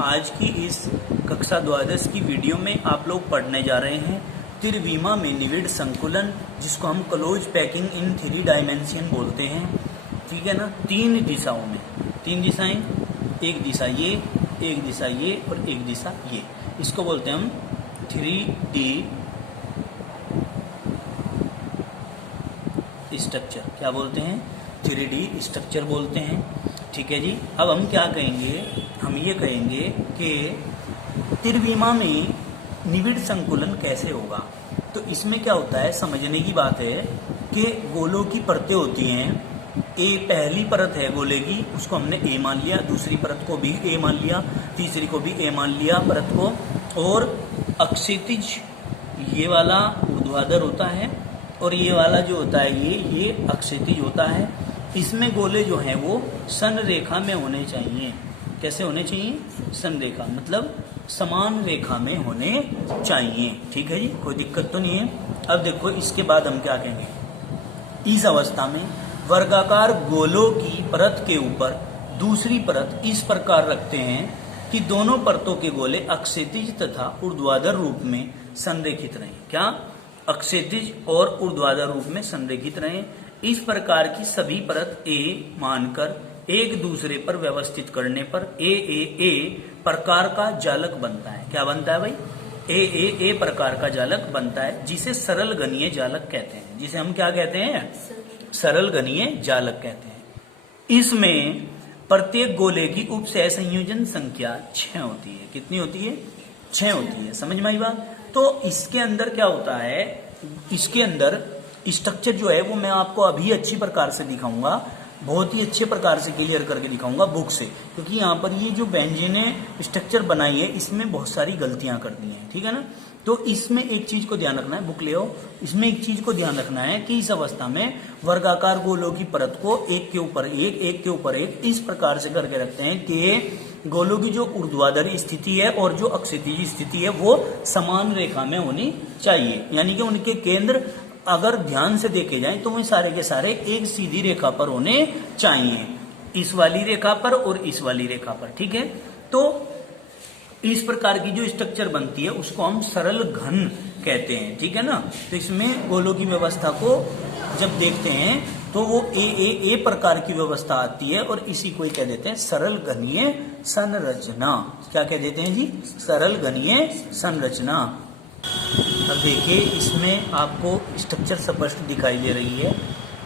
आज की इस कक्षा द्वादश की वीडियो में आप लोग पढ़ने जा रहे हैं त्रिविमा में निविड़ संकुलन, जिसको हम क्लोज पैकिंग इन 3 डायमेंशन बोलते हैं। ठीक है ना, 3 दिशाओं में, 3 दिशाएं, एक दिशा ये, एक दिशा ये और एक दिशा ये। इसको बोलते हैं हम 3D स्ट्रक्चर। क्या बोलते हैं? 3D स्ट्रक्चर बोलते हैं। ठीक है जी। अब हम क्या कहेंगे? हम ये कहेंगे कि त्रिविमा में निविड़ संकुलन कैसे होगा। तो इसमें क्या होता है, समझने की बात है कि गोलों की परतें होती हैं। ए पहली परत है गोले की, उसको हमने ए मान लिया, दूसरी परत को भी ए मान लिया, तीसरी को भी ए मान लिया परत को। और अक्षैतिज ये वाला ऊर्ध्वाधर होता है और ये वाला जो होता है ये अक्षैतिज होता है। इसमें गोले जो हैं वो संरेखा में होने चाहिए। कैसे होने चाहिए? संरेखा मतलब समान रेखा में होने चाहिए। ठीक है जी, कोई दिक्कत तो नहीं है। अब देखो इसके बाद हम क्या कहेंगे। इस अवस्था में वर्गाकार गोलों की परत के ऊपर दूसरी परत इस प्रकार रखते हैं कि दोनों परतों के गोले अक्षैतिज तथा ऊर्ध्वाधर रूप में संरेखित रहें। क्या? अक्षैतिज और ऊर्ध्वाधर रूप में संरेखित रहें। इस प्रकार की सभी परत ए मानकर एक दूसरे पर व्यवस्थित करने पर ए प्रकार का जालक बनता है। क्या बनता है भाई? ए प्रकार का जालक बनता है, जिसे सरल घनीय जालक कहते हैं। जिसे हम क्या कहते हैं? सरल घनीय जालक कहते हैं। इसमें प्रत्येक गोले की उप सहसंयोजन संख्या 6 होती है। कितनी होती है? 6 होती है। समझ में आई बात? तो इसके अंदर क्या होता है, इसके अंदर स्ट्रक्चर जो है वो मैं आपको अभी अच्छी प्रकार से दिखाऊंगा, बहुत ही अच्छे प्रकार से क्लियर करके दिखाऊंगा बुक से, क्योंकि यहाँ पर ये जो बेंजी ने स्ट्रक्चर बनाई है इसमें बहुत सारी गलतियां कर दी हैं। ठीक है ना, तो इसमें एक चीज को ध्यान रखना है, बुक ले आओ। इसमें एक चीज को ध्यान रखना है कि इस अवस्था में वर्गाकार गोलों की परत को एक के ऊपर एक, एक के ऊपर एक इस प्रकार से करके रखते हैं कि गोलों की जो ऊर्ध्वाधर स्थिति है और जो अक्षैतिज स्थिति है वो समान रेखा में होनी चाहिए। यानी कि उनके केंद्र अगर ध्यान से देखे जाएं तो वे सारे के सारे एक सीधी रेखा पर होने चाहिए, इस वाली रेखा पर और इस वाली रेखा पर। ठीक है, तो इस प्रकार की जो स्ट्रक्चर बनती है उसको हम सरल घन कहते हैं। ठीक है ना, तो इसमें गोलों की व्यवस्था को जब देखते हैं तो वो ए प्रकार की व्यवस्था आती है और इसी को कह देते हैं सरल घनीय संरचना। क्या कह देते हैं जी? सरल घनीय संरचना। अब देखिए इसमें आपको स्ट्रक्चर स्पष्ट दिखाई दे रही है।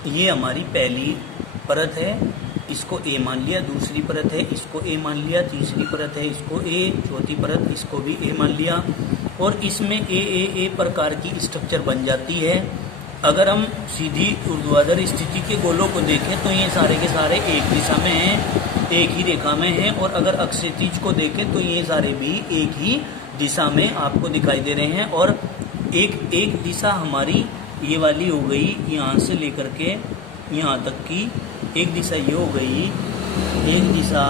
ये हमारी पहली परत है, इसको ए मान लिया, दूसरी परत है इसको ए मान लिया, तीसरी परत है इसको ए, चौथी परत इसको भी ए मान लिया और इसमें ए प्रकार की स्ट्रक्चर बन जाती है। अगर हम सीधी ऊर्ध्वाधर स्थिति के गोलों को देखें तो ये सारे के सारे एक दिशा में हैं, एक ही रेखा में हैं, और अगर अक्षैतिज को देखें तो ये सारे भी एक ही दिशा में आपको दिखाई दे रहे हैं। और एक दिशा हमारी ये वाली हो गई, यहाँ से लेकर के यहाँ तक की एक दिशा ये हो गई, एक दिशा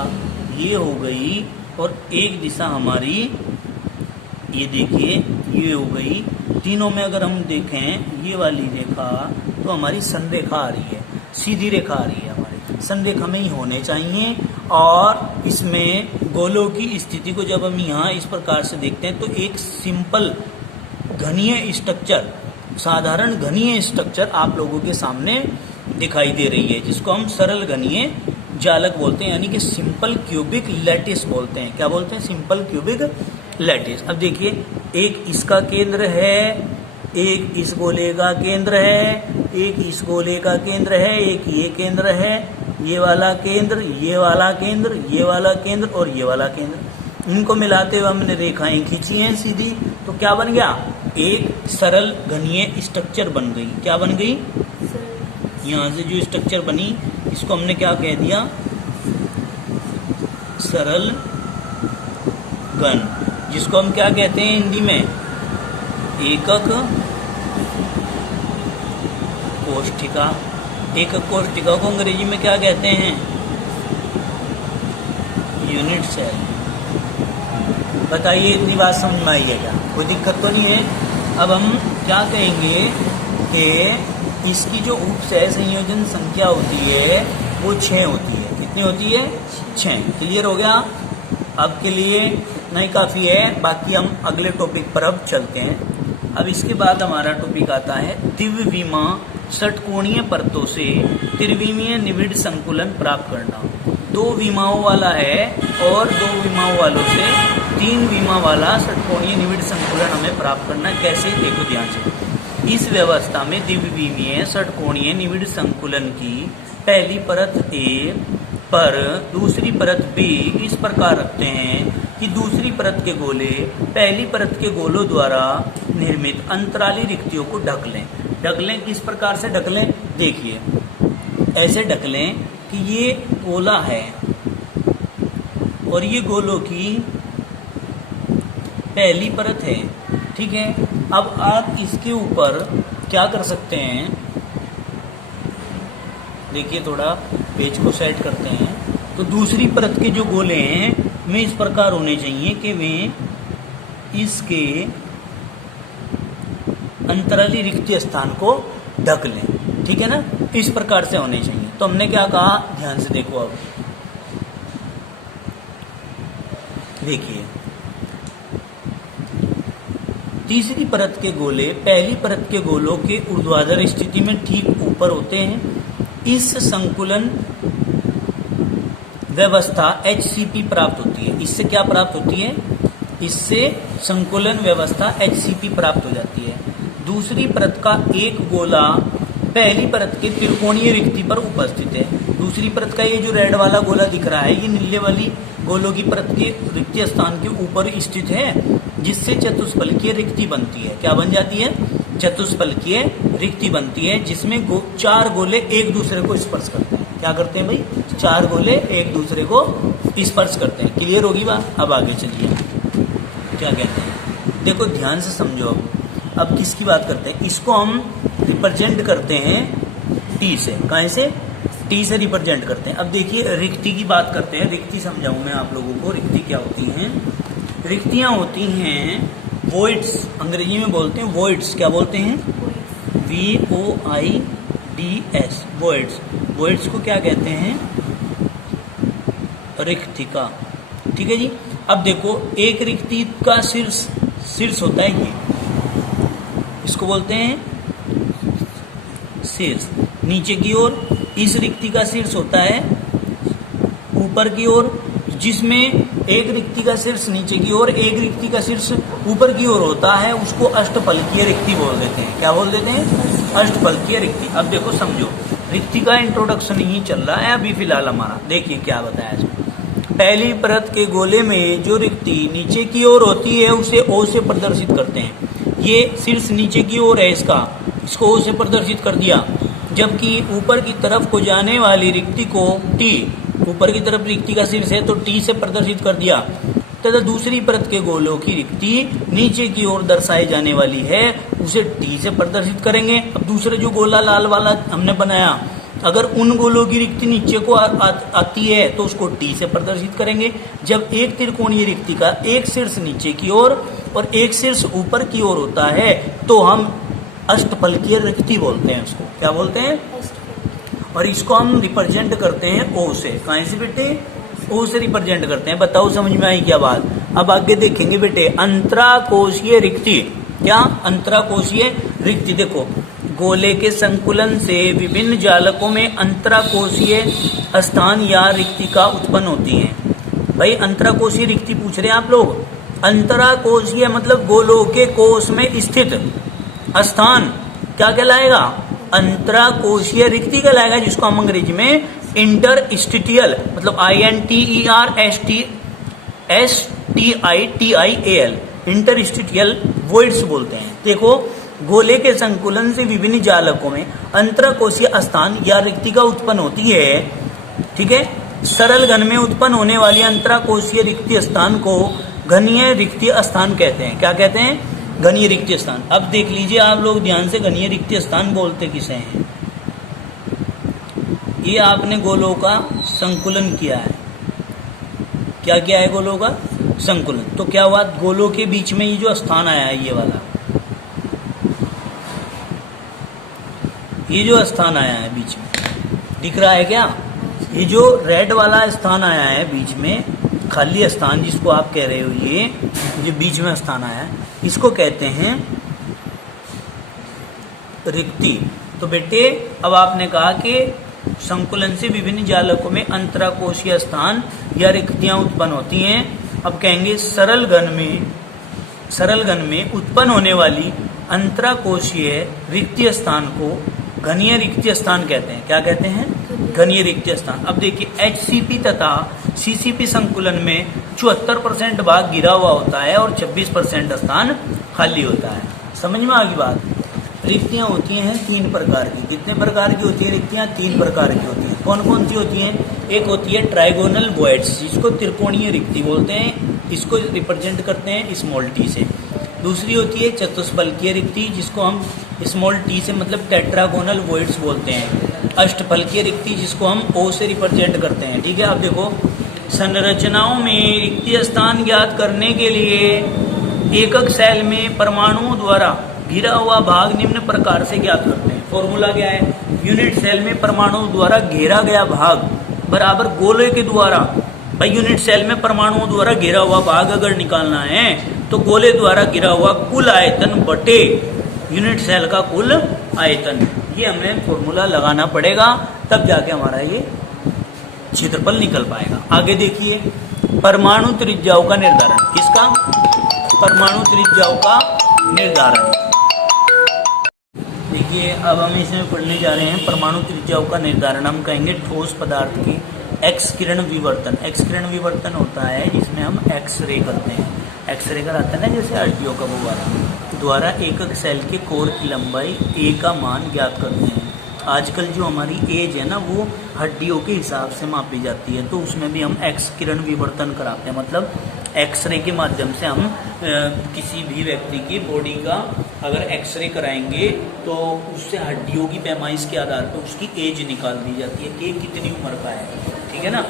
ये हो गई और एक दिशा हमारी ये देखिए ये हो गई। तीनों में अगर हम देखें ये वाली रेखा तो हमारी संरेखा आ रही है, सीधी रेखा आ रही है, हमारी संरेखा में ही होने चाहिए। और इसमें गोलों की स्थिति को जब हम यहाँ इस प्रकार से देखते हैं तो एक सिंपल घनीय स्ट्रक्चर, साधारण घनीय स्ट्रक्चर आप लोगों के सामने दिखाई दे रही है, जिसको हम सरल घनीय जालक बोलते हैं, यानी कि सिंपल क्यूबिक लैटिस बोलते हैं। क्या बोलते हैं? Simple cubic lattice. अब देखिए एक इसका केंद्र है, एक इस गोले का केंद्र है, एक इस गोले का केंद्र है, एक ये केंद्र है, ये वाला केंद्र, ये वाला केंद्र, ये वाला केंद्र और ये वाला केंद्र। इनको मिलाते हुए हमने रेखाएं खींची हैं सीधी, तो क्या बन गया? एक सरल घनीय स्ट्रक्चर बन गई। क्या बन गई? यहाँ से जो स्ट्रक्चर बनी इसको हमने क्या कह दिया? सरल घन, जिसको हम क्या कहते हैं हिंदी में? एकक कोष्ठिका। एकक कोष्ठिका को अंग्रेजी में क्या कहते हैं? Unit cell. बताइए इतनी बात समझ में आई है क्या? कोई दिक्कत तो नहीं है। अब हम क्या कहेंगे कि इसकी जो उप सहसंयोजन संख्या होती है वो 6 होती है। कितनी होती है? 6। क्लियर हो गया? अब के लिए नहीं काफ़ी है, बाकी हम अगले टॉपिक पर अब चलते हैं। अब इसके बाद हमारा टॉपिक आता है द्विविमा षटकोणीय परतों से त्रिविमीय निविड़ संकुलन प्राप्त करना। 2 विमाओं वाला है और 2 विमाओं वालों से 3 विमा वाला षटकोणीय निविड़ संकुलन हमें प्राप्त करना है। कैसे, देखो ध्यान से। इस व्यवस्था में द्विविमीय षटकोणीय निविड़ संकुलन की पहली परत ए पर दूसरी परत बी इस प्रकार रखते हैं कि दूसरी परत के गोले पहली परत के गोलों द्वारा निर्मित अंतराली रिक्तियों को ढक लें। ढक लें किस प्रकार से ढक लें, देखिए ऐसे ढक लें कि ये गोला है और ये गोलों की पहली परत है, ठीक है। अब आप इसके ऊपर क्या कर सकते हैं, देखिए थोड़ा पेज को सेट करते हैं। तो दूसरी परत के जो गोले हैं वे इस प्रकार होने चाहिए कि वे इसके अंतराली रिक्ति स्थान को ढक लें, ठीक है ना, इस प्रकार से होने चाहिए। तो हमने क्या कहा, ध्यान से देखो। अब देखिए तीसरी परत के गोले पहली परत के गोलों के ऊर्ध्वाधर स्थिति में ठीक ऊपर होते हैं। इस संकुलन व्यवस्था HCP प्राप्त होती है। इससे क्या प्राप्त होती है, इससे संकुलन व्यवस्था HCP प्राप्त हो जाती है। दूसरी परत का एक गोला पहली परत के त्रिकोणीय रिक्ति पर उपस्थित है। दूसरी परत का ये जो रेड वाला गोला दिख रहा है, ये नीले वाली गोलों की परत के रिक्ति स्थान के ऊपर स्थित है, जिससे चतुष्फलकीय रिक्ति बनती है। क्या बन जाती है, चतुष्फलकीय रिक्ति बनती है, जिसमें 4 गोले एक दूसरे को स्पर्श करते हैं। क्या करते हैं भाई, 4 गोले एक दूसरे को स्पर्श करते हैं। क्लियर होगी बात। अब आगे चलिए क्या कहते हैं, देखो ध्यान से समझो। अब किसकी बात करते हैं, इसको हम रिप्रेजेंट करते हैं टी से। कहाँ से, टी से रिप्रेजेंट करते हैं। अब देखिए रिक्ति की बात करते हैं। रिक्ति समझाऊं मैं आप लोगों को, रिक्ति क्या होती हैं। रिक्तियां होती हैं वॉइड्स, अंग्रेजी में बोलते हैं वॉइड्स। क्या बोलते हैं, VOIDS, वॉइड्स। वॉइड्स को क्या कहते हैं, रिक्तिका, ठीक है जी। अब देखो एक रिक्ति का शीर्ष होता है ये, इसको बोलते हैं शीर्ष, नीचे की ओर। इस रिक्ति का शीर्ष होता है ऊपर की ओर, जिसमें एक रिक्ति का शीर्ष नीचे की ओर, एक रिक्ति का शीर्ष ऊपर की ओर होता है, उसको अष्टफलकीय रिक्ति बोल देते हैं। क्या बोल देते हैं, अष्टफलकीय रिक्ति। अब देखो समझो, रिक्ति का इंट्रोडक्शन ही चल रहा है अभी फिलहाल हमारा। देखिए क्या बताया इसमें, पहली परत के गोले में जो रिक्ति नीचे की ओर होती है उसे O से प्रदर्शित करते हैं। ये शीर्ष नीचे की ओर है इसको O से प्रदर्शित कर दिया, जबकि ऊपर की तरफ को जाने वाली रिक्ति को T, ऊपर की तरफ रिक्ति का शीर्ष है तो T से प्रदर्शित कर दिया, तथा दूसरी परत के गोलों की रिक्ति नीचे की ओर दर्शाई जाने वाली है उसे T से प्रदर्शित करेंगे। अब दूसरे जो गोला लाल वाला हमने बनाया, अगर उन गोलों की रिक्ति नीचे को आती है तो उसको T से प्रदर्शित करेंगे। जब एक त्रिकोणीय रिक्ति का एक शीर्ष नीचे की ओर और एक शीर्ष ऊपर की ओर होता है तो हम अष्टफलकीय रिक्ति बोलते हैं उसको। क्या बोलते हैं, और इसको हम रिप्रेजेंट करते हैं O से। कहाँ से बेटे, O से रिप्रेजेंट करते हैं। बताओ समझ में आई क्या बात। अब आगे देखेंगे बेटे, अंतराकोशीय रिक्ति। क्या, अंतराकोशीय रिक्ति। देखो गोले के संकुलन से विभिन्न जालकों में अंतराकोशीय स्थान या रिक्तिका उत्पन्न होती है। भाई अंतराकोशीय रिक्ति पूछ रहे हैं आप लोग। अंतराकोशीय मतलब गोलों के कोश में स्थित स्थान क्या कहलाएगा, अंतराकोशीय रिक्ति कहलाएगा, जिसको हम अंग्रेजी में इंटरस्टिटियल मतलब INTERSTITIAL इंटरस्टिटियल वॉइड्स बोलते हैं। देखो गोले के संकुलन से विभिन्न जालकों में अंतराकोशीय स्थान या रिक्तिका उत्पन्न होती है, ठीक है। सरल घन में उत्पन्न होने वाली अंतराकोशीय रिक्ति स्थान को घनीय रिक्ति स्थान कहते हैं। क्या कहते हैं, घनीय रिक्ति स्थान। अब देख लीजिए आप लोग ध्यान से, घनीय रिक्ति स्थान बोलते किसे हैं। ये आपने गोलों का संकुलन किया है। क्या किया है, गोलों का संकुलन। तो क्या हुआ, गोलों के बीच में ये जो स्थान आया है, ये वाला, ये जो स्थान आया है बीच में, दिख रहा है क्या, ये जो रेड वाला स्थान आया है बीच में, खाली स्थान जिसको आप कह रहे हो, ये बीच में स्थान आया है, इसको कहते हैं रिक्ति। तो बेटे अब आपने कहा कि संकुलन से विभिन्न जालकों में अंतराकोशीय स्थान या रिक्तियां उत्पन्न होती हैं। अब कहेंगे सरल घन में उत्पन्न होने वाली अंतराकोशीय रिक्तीय स्थान को घनीय रिक्तीय स्थान कहते हैं। क्या कहते हैं? घनीय रिक्तीय स्थान। अब देखिए HCP तथा CCP संकुलन में 74% भाग घिरा हुआ होता है और 26% स्थान खाली होता है। समझ में आ गई बात? रिक्तियां होती हैं 3 प्रकार की। कितने प्रकार की होती है रिक्तियां? 3 प्रकार की होती हैं। कौन कौन सी होती हैं? एक होती है ट्राइगोनल वॉइड्स, जिसको त्रिकोणीय रिक्ति बोलते हैं, इसको रिप्रेजेंट करते हैं स्मॉल टी से। दूसरी होती है चतुष्फलकीय रिक्ति, जिसको हम स्मॉल टी से मतलब टेट्रागोनल वॉइड्स बोलते हैं। अष्टफलकीय रिक्ति, जिसको हम O से रिप्रेजेंट करते हैं। ठीक है, अब देखो संरचनाओं में रिक्तीय स्थान ज्ञात करने के लिए एकक सेल में परमाणुओं द्वारा घिरा हुआ भाग निम्न प्रकार से ज्ञात करते हैं। फॉर्मूला क्या है? यूनिट सेल में परमाणुओं द्वारा घेरा गया भाग बराबर गोले के द्वारा, भाई यूनिट सेल में परमाणुओं द्वारा घेरा हुआ भाग अगर निकालना है तो गोले द्वारा घिरा हुआ कुल आयतन बटे यूनिट सेल का कुल आयतन। ये हमें फॉर्मूला लगाना पड़ेगा, तब जाके हमारा ये क्षेत्रफल निकल पाएगा। आगे देखिए परमाणु त्रिज्याओं का निर्धारण। किसका? परमाणु त्रिज्याओं का निर्धारण। देखिए अब हम इसमें पढ़ने जा रहे हैं परमाणु त्रिज्याओं का निर्धारण। हम कहेंगे ठोस पदार्थ की एक्स किरण विवर्तन। एक्स किरण विवर्तन होता है जिसमें हम एक्सरे करते हैं। एक्सरे कराते हैं जैसे RTO का वो द्वारा एकक सेल के कोर की लंबाई A का मान ज्ञात करते हैं। आजकल जो हमारी एज है ना वो हड्डियों के हिसाब से मापी जाती है, तो उसमें भी हम एक्स किरण विवर्तन कराते हैं। मतलब एक्सरे के माध्यम से हम किसी भी व्यक्ति की बॉडी का अगर एक्सरे कराएंगे तो उससे हड्डियों की पैमाइश के आधार पर उसकी एज निकाल दी जाती है कि कितनी उम्र का है। ठीक है ना,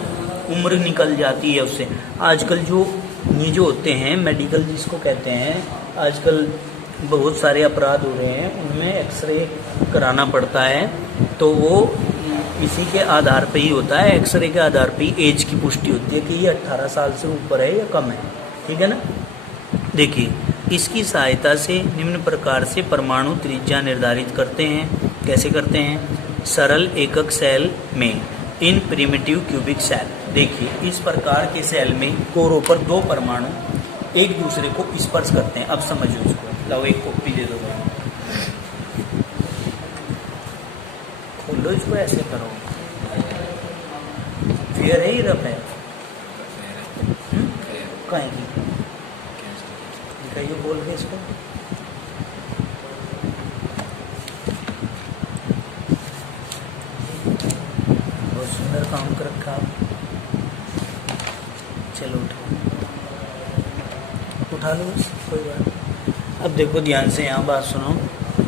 उम्र निकल जाती है उससे। आजकल जो ये जो होते हैं मेडिकल जिसको कहते हैं, आजकल बहुत सारे अपराध हो रहे हैं, उनमें एक्सरे कराना पड़ता है, तो वो इसी के आधार पे ही होता है। एक्सरे के आधार पे ही एज की पुष्टि होती है कि ये 18 साल से ऊपर है या कम है। ठीक है ना। देखिए इसकी सहायता से निम्न प्रकार से परमाणु त्रिज्या निर्धारित करते हैं। कैसे करते हैं? सरल एकक सेल में इन प्रिमिटिव क्यूबिक सेल। देखिए इस प्रकार के सेल में कोरों पर 2 परमाणु एक दूसरे को स्पर्श करते हैं। अब समझो इसको, लाओ एक कॉपी दे दो, खोलो इसको, ऐसे करो। फेयर है ही रफ है? कहीं की दिखाइए बोल के इसको। बहुत सुंदर काम कर रखा। चलो उठा लो बस, कोई बात। अब देखो ध्यान से, यहाँ बात सुनो।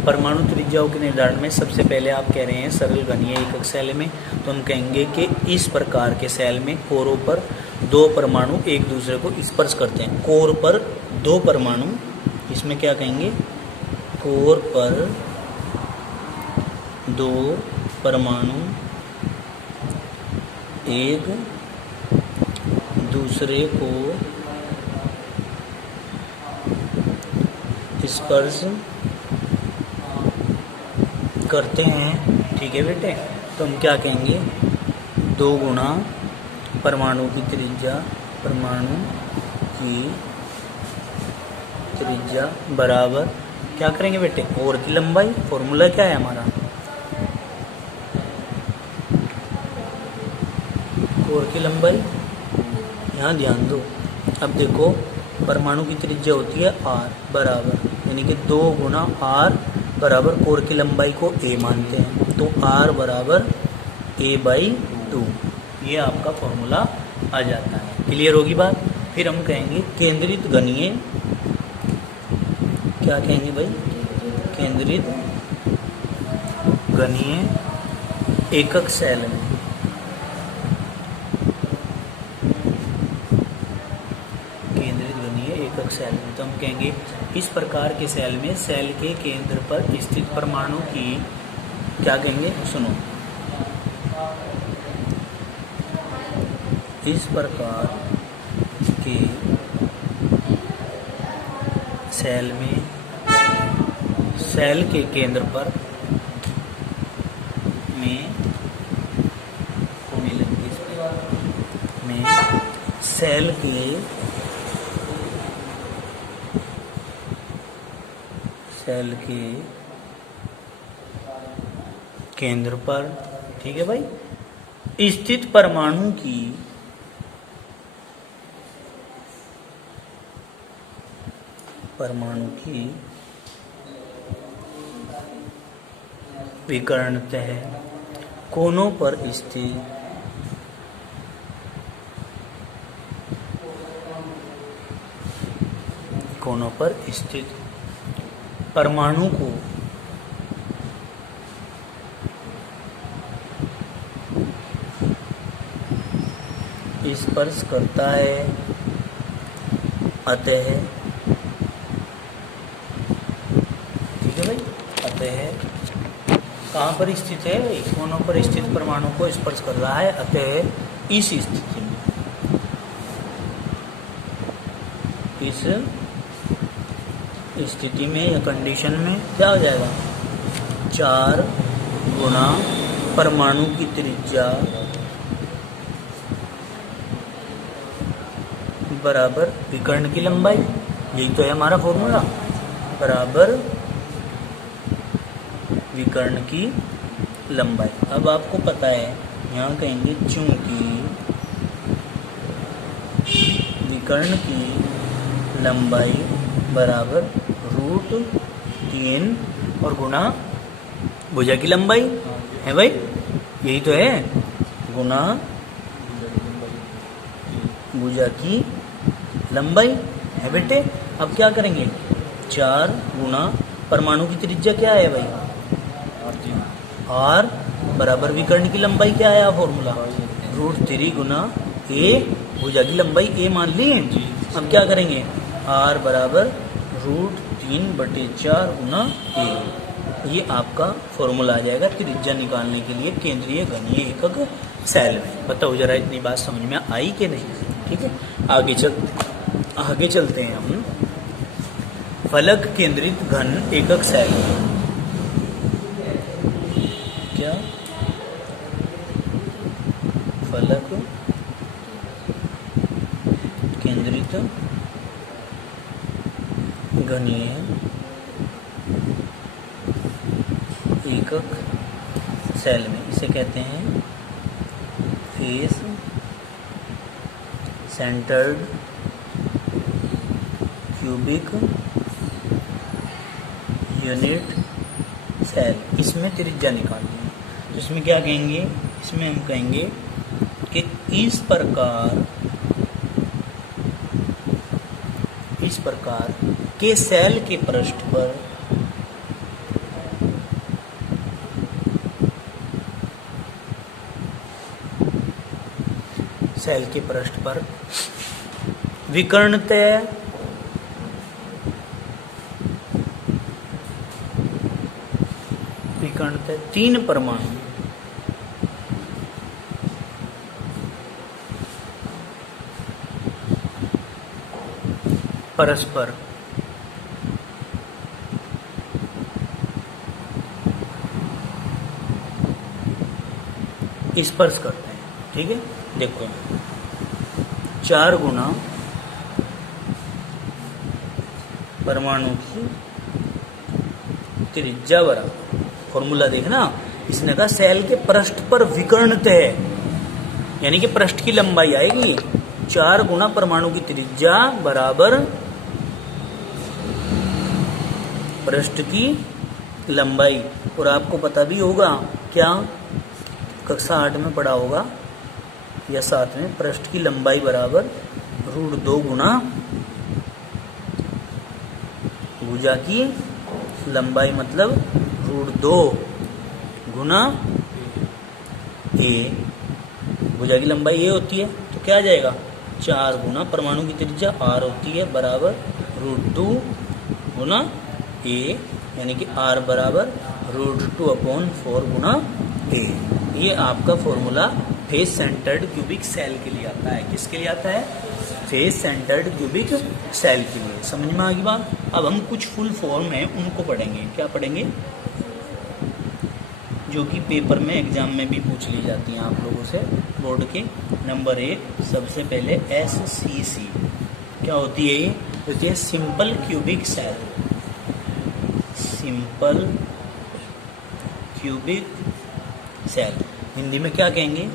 परमाणु त्रिज्याओं के निर्धारण में सबसे पहले आप कह रहे हैं सरल घनीय एकक सेल में, तो हम कहेंगे कि इस प्रकार के सेल में कोरों पर 2 परमाणु एक दूसरे को स्पर्श करते हैं। कोर पर 2 परमाणु, इसमें क्या कहेंगे? कोर पर 2 परमाणु एक दूसरे को स्पर्श करते हैं। ठीक है बेटे, तो हम क्या कहेंगे? 2 गुना परमाणु की त्रिज्या, परमाणु की त्रिज्या बराबर क्या करेंगे बेटे? कोर की लंबाई। फॉर्मूला क्या है हमारा? कोर की लंबाई। यहाँ ध्यान दो। अब देखो परमाणु की त्रिज्या होती है R बराबर, यानी कि 2 गुना R बराबर कोर की लंबाई को A मानते हैं, तो R बराबर A/2। ये आपका फॉर्मूला आ जाता है। क्लियर होगी बात? फिर हम कहेंगे केंद्रित घनीय, क्या कहेंगे भाई? केंद्रित घनीय एकक सेल में सेल में, तो हम कहेंगे इस प्रकार के सेल में सेल के केंद्र पर स्थित परमाणु की क्या कहेंगे? सुनो, इस प्रकार के सेल के केंद्र पर में सेल के केंद्र पर, ठीक है भाई, स्थित परमाणु की विकर्णतः कोनों पर स्थित परमाणु को स्पर्श करता है, अतः, ठीक है भाई, अतः कहाँ पर स्थित है, कोनों पर स्थित परमाणु को स्पर्श कर रहा है, अतः इस स्थिति में या कंडीशन में क्या हो जाएगा, 4 गुना परमाणु की त्रिज्या बराबर विकर्ण की लंबाई, यही तो है हमारा फॉर्मूला, बराबर विकर्ण की लंबाई। अब आपको पता है, यहाँ कहेंगे चूंकि विकर्ण की लंबाई बराबर √3 और गुना भुजा की लंबाई है भाई, यही तो है, गुना भुजा की लंबाई है बेटे। अब क्या करेंगे, 4 गुना परमाणु की त्रिज्या क्या है भाई, R बराबर विकर्ण की लंबाई क्या है फॉर्मूला, √3 गुना A, भुजा की लंबाई A मान ली है। अब क्या करेंगे, R बराबर √3/4 गुना A, ये आपका फॉर्मूला आ जाएगा त्रिज्या निकालने के लिए केंद्रीय घनीय एकक सेल में। बताओ जरा इतनी बात समझ में आई कि नहीं, ठीक है। आगे चलते हैं हम फलक केंद्रित घन एकक सेल। क्या फलक केंद्रित घनीय एकक सेल में, इसे कहते हैं face centred cubic unit cell. इसमें त्रिज्या निकालनी है, तो इसमें क्या कहेंगे, इसमें हम कहेंगे कि इस प्रकार के सेल के पृष्ठ पर विकर्णतः तीन परमाणु परस्पर स्पर्श करते हैं, ठीक है। देखो 4 गुना परमाणु की त्रिज्या बराबर, फॉर्मूला देखना, इसने कहा सेल के पृष्ठ पर विकर्णित है, यानी कि पृष्ठ की लंबाई आएगी 4 गुना परमाणु की त्रिज्या बराबर पृष्ठ की लंबाई। और आपको पता भी होगा क्या, कक्षा 8 में पढ़ा होगा या 7 में, पृष्ठ की लंबाई बराबर √2 गुना भुजा की लंबाई, मतलब √2 गुना A, भुजा की लंबाई A होती है, तो क्या आ जाएगा 4 गुना परमाणु की त्रिज्या R होती है बराबर √2 गुना A, यानी कि R बराबर √2/4 गुना A। ये आपका formula face centred cubic cell के लिए आता है। किसके लिए आता है? फेस सेंटर्ड क्यूबिक सेल के लिए। समझ में आ गई बात। अब हम कुछ फुल फॉर्म है उनको पढ़ेंगे। क्या पढ़ेंगे? जो कि पेपर में एग्जाम में भी पूछ ली जाती हैं आप लोगों से बोर्ड के। नंबर 1 सबसे पहले SCC क्या होती है? ये होती है simple cubic cell. Simple cubic cell Hindi में क्या कहेंगे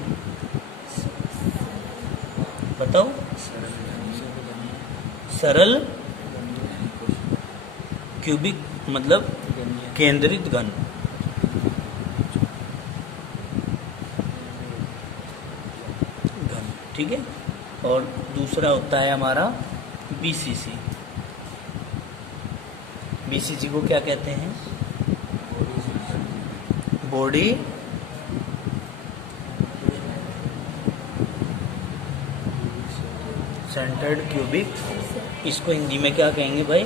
बताओ? सरल क्यूबिक मतलब केंद्रित घन। ठीक है। और दूसरा होता है हमारा BCC। BCC को क्या कहते हैं? Body centred cubic. इसको हिंदी में क्या कहेंगे भाई?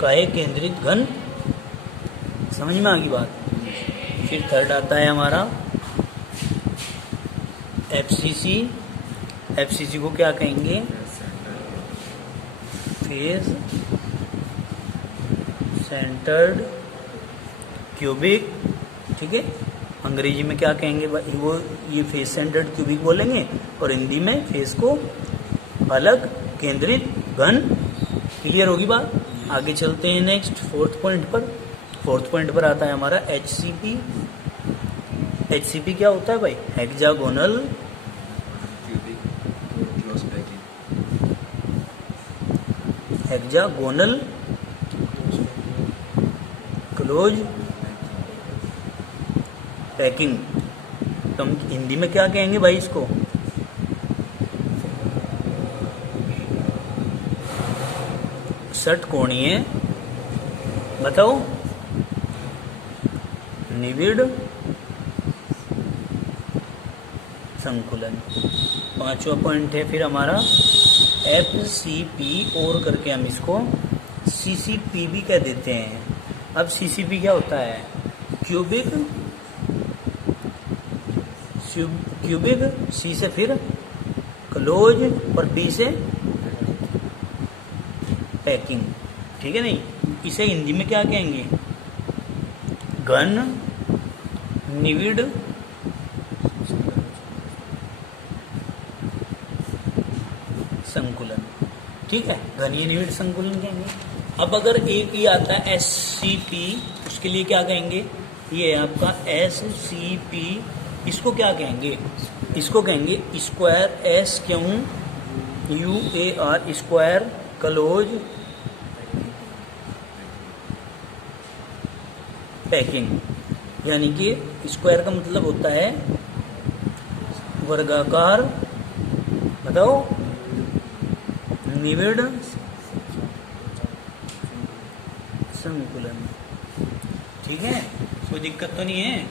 काय केंद्रित घन। समझ में आ गई बात। फिर थर्ड आता है हमारा FCC। FCC को क्या कहेंगे? Face centred cubic. ठीक है। अंग्रेजी में क्या कहेंगे भाई? वो ये फेस सेंटर्ड क्यूबिक बोलेंगे और हिंदी में फेस को अलग केंद्रित घन। क्लियर होगी बात। आगे चलते हैं नेक्स्ट फोर्थ पॉइंट पर। फोर्थ पॉइंट पर आता है हमारा HCP। HCP क्या होता है भाई? Hexagonal hexagonal close packing. तो हम हिंदी में क्या कहेंगे भाई इसको? षटकोणीय बताओ निविड़ संकुलन। पांचवा पॉइंट है फिर हमारा FCP और करके हम इसको CCP भी कह देते हैं। अब CCP क्या होता है? क्यूबिक C से फिर क्लोज और P से पैकिंग। ठीक है नहीं? इसे हिंदी में क्या कहेंगे? घन निविड़ संकुलन। ठीक है। घनीय निविड़ संकुलन कहेंगे। अब अगर एक ही आता है SCP, उसके लिए क्या कहेंगे? ये है आपका SCP। इसको क्या कहेंगे? इसको कहेंगे स्क्वायर S क्यों UAR स्क्वायर क्लोज पैकिंग। यानी कि स्क्वायर का मतलब होता है वर्गाकार बताओ निविड़ संकुलन। ठीक है। कोई दिक्कत तो नहीं है।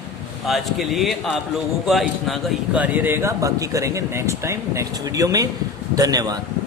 आज के लिए आप लोगों का इतना का ही कार्य रहेगा। बाकी करेंगे नेक्स्ट टाइम नेक्स्ट वीडियो में। धन्यवाद।